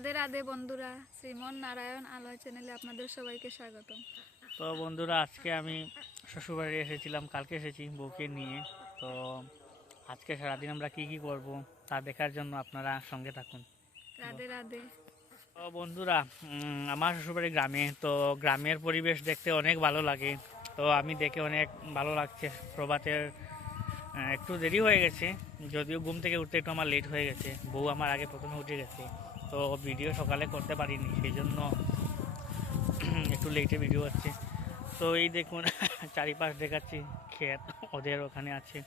রাধে রাধে বন্ধুরা শ্রীমন নারায়ণ আলয় চ্যানেলে আপনাদের সবাইকে স্বাগত তো বন্ধুরা আজকে আমি শ্বশুরবাড়ি এসেছিলাম কালকে এসেছি বউকে নিয়ে। তো আজকে সারাদিন আমরা কি কি করব তা দেখার জন্য আপনারা সঙ্গে থাকুন। রাধে রাধে। তো বন্ধুরা আমার শ্বশুরবাড়ি গ্রামে তো গ্রামের পরিবেশ দেখতে অনেক ভালো লাগে। তো আমি দেখে অনেক ভালো লাগছে প্রভাতের একটু দেরি হয়ে গেছে যদিও ঘুম থেকে উঠতে একটু আমার লেট হয়ে গেছে বউ আমার আগে প্রথমে উঠে গেছে। তো ভিডিও সকালে করতে পারিনি সেই জন্য একটু লেটে ভিডিও হচ্ছে। তো এই দেখুন চারিপাশ দেখাচ্ছি ক্ষেত ওদের ওখানে আছে।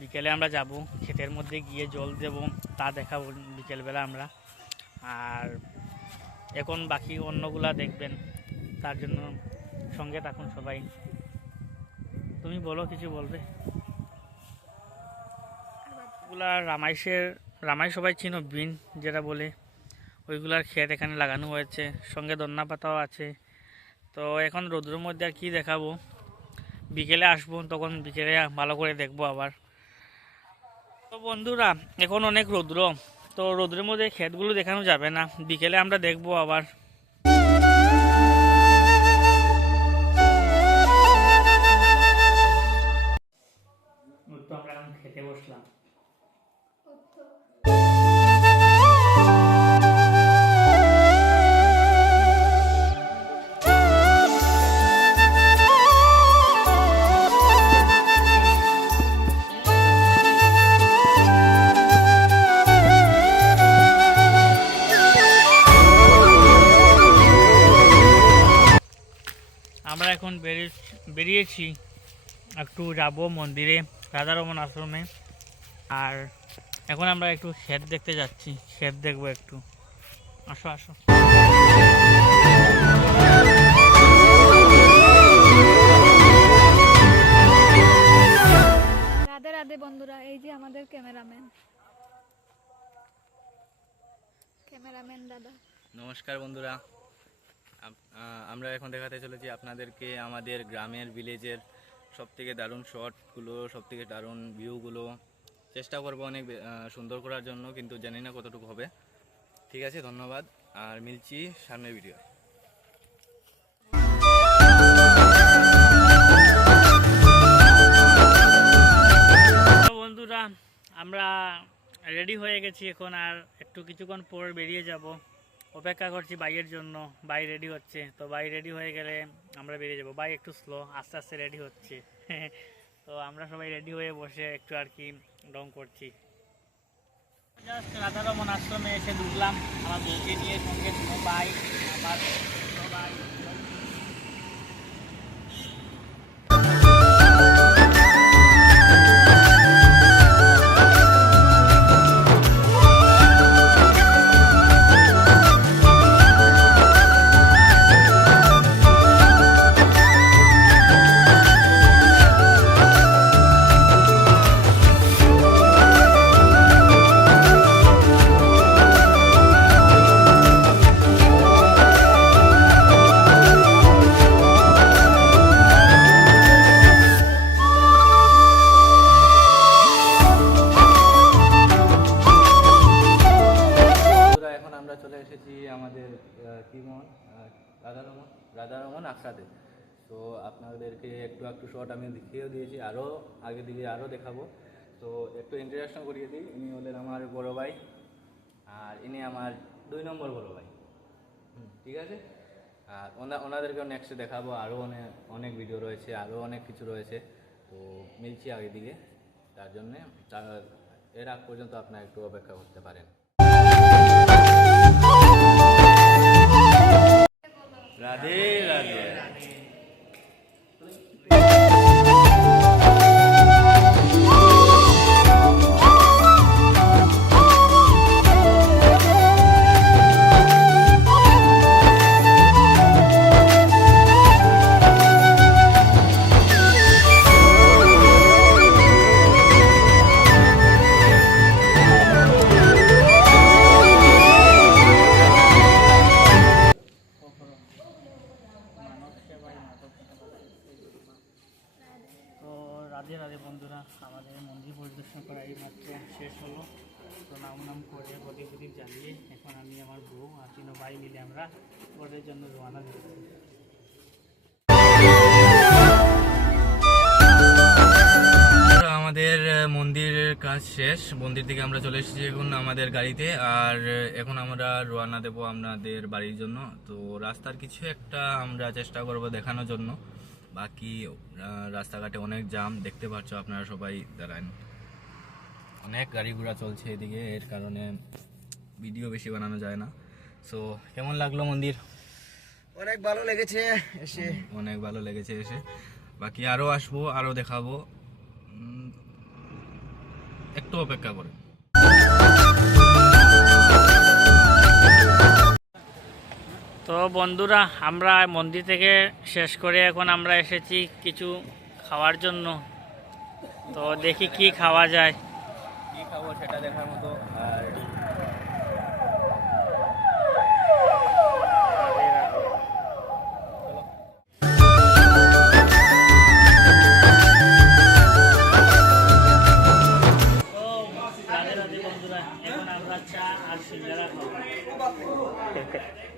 বিকেলে আমরা যাব ক্ষেতের মধ্যে গিয়ে জল দেব তা দেখাবো বিকেলবেলা আমরা। আর এখন বাকি অন্যগুলা দেখবেন তার জন্য সঙ্গে থাকুন সবাই। তুমি বলো কিছু বলবে? রামাইশের রামাই সবাই চিনো, বিন যেটা বলে, ওইগুলার ক্ষেত এখানে লাগানো হয়েছে, সঙ্গে দন্না পাতাও আছে। তো এখন রোদ্রের মধ্যে আর কী দেখাবো? বিকেলে আসব, তখন বিকেলে ভালো করে দেখব আবার। তো বন্ধুরা, এখন অনেক রৌদ্র, তো রৌদ্রের মধ্যে ক্ষেতগুলো দেখানো যাবে না, বিকেলে আমরা দেখব আবার। আমরা এখন বেরিয়ে বেরিয়েছি একটু যাব মন্দিরে রাধারমন আশ্রমে। আর এখন আমরা একটু ক্ষেত দেখতে যাচ্ছি ক্ষেত দেখব একটু। আসো আসো। রাধে রাধে বন্ধুরা এই যে আমাদের ক্যামেরাম্যান। ক্যামেরাম্যান দাদা। নমস্কার বন্ধুরা। আমরা এখন দেখাতে চলেছি আপনাদেরকে আমাদের গ্রামের ভিলেজের সব থেকে দারুণ শটগুলো সব থেকে দারুণ ভিউগুলো চেষ্টা করব অনেক সুন্দর করার জন্য, কিন্তু জানি না কতটুকু হবে। ঠিক আছে, ধন্যবাদ। আর মিলছি সামনের ভিডিও বন্ধুরা, আমরা রেডি হয়ে গেছি এখন, আর একটু কিছুক্ষণ পর বেরিয়ে যাব। অপেক্ষা করছি বাইয়ের জন্য। বাই রেডি হচ্ছে। তো বাই রেডি হয়ে গেলে আমরা বেরিয়ে যাব। বাই একটু স্লো আস্তে আস্তে রেডি হচ্ছে। তো আমরা সবাই রেডি হয়ে বসে একটু আর কি রং করছি। জাস্ট রাধারমন আশ্রমে এসে ঢুকলাম। আমার বউকে নিয়ে সঙ্গে বাই, আমার চলে এসেছি আমাদের আহ, কি মন আহ, রাধারমন রাধারমন আখড়াতে। তো আপনাদেরকে একটু একটু শর্ট আমি দেখিয়েও দিয়েছি আরও আগে দিকে আরও দেখাবো। তো একটু ইন্ট্রোডাকশন করিয়ে দিই। ইনি হলেন আমার বড় ভাই আর ইনি আমার দুই নম্বর বড় ভাই। ঠিক আছে? আর ওনা ওনাদেরকেও নেক্সট দেখাবো। আরও অনেক অনেক ভিডিও রয়েছে আরও অনেক কিছু রয়েছে। তো মিলছি আগে দিকে। তার জন্যে তা- এর আগ পর্যন্ত আপনারা একটু অপেক্ষা করতে পারেন। রাধে রাধে রাধে রাধে বন্ধুরা, আমাদের মন্দির পরিদর্শন করা এই মাত্র শেষ হলো। তো নাম নাম করে প্রদীপ প্রদীপ জানিয়ে এখন আমি আমার বউ আর তিনও ভাই মিলে আমরা ঘরের জন্য রওনা দিচ্ছি। আমাদের মন্দিরের কাজ শেষ। মন্দির থেকে আমরা চলে এসেছি এখন আমাদের গাড়িতে। আর এখন আমরা রোয়ানা দেব আপনাদের বাড়ির জন্য। তো রাস্তার কিছু একটা আমরা চেষ্টা করব দেখানোর জন্য। বাকি রাস্তাঘাটে অনেক জাম দেখতে পাচ্ছ আপনারা সবাই দাঁড়ান। অনেক গাড়ি ঘোড়া চলছে এদিকে এর কারণে ভিডিও বেশি বানানো যায় না। সো কেমন লাগল মন্দির? অনেক ভালো লেগেছে এসে। অনেক ভালো লেগেছে এসে। বাকি আরও আসব আরও দেখাবো। একটু অপেক্ষা করে তো বন্ধুরা আমরা মন্দির থেকে শেষ করে এখন আমরা এসেছি কিছু খাওয়ার জন্য। তো দেখি কি খাওয়া যায়। কি খাব সেটা দেখার মতো আর তো রাধে রাধে বন্ধুরা এখন আমরা চা আর সিঙ্গারা খাব।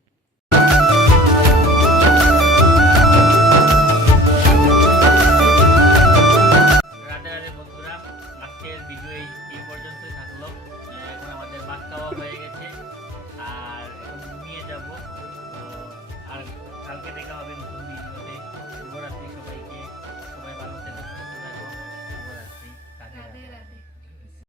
খাওয়া হয়ে গেছে। আর নিয়ে যাব। আর কালকে দেখা হবে